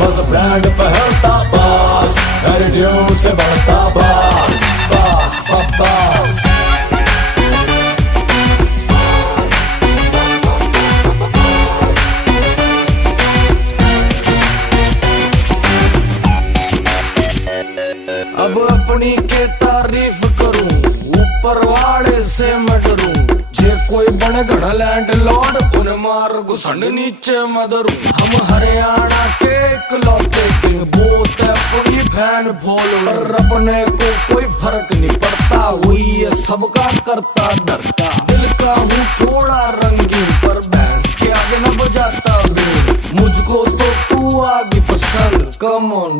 बस ब्रांड पहनता बस, एटीट्यूड से बढ़ता बस, बस बस बस। अब अपनी के तारीफ करूं, ऊपर वाले से मैं डरूं, जे कोई बने गढ़ लैंड लॉर्ड उन्हें मार घुसंड नीचे मदरू। हम हरियाणा के इकलौते किंग, बोत अपनी फैन फॉलोअर, अपने को कोई फर्क नहीं पड़ता, वही है सबका करता डरता।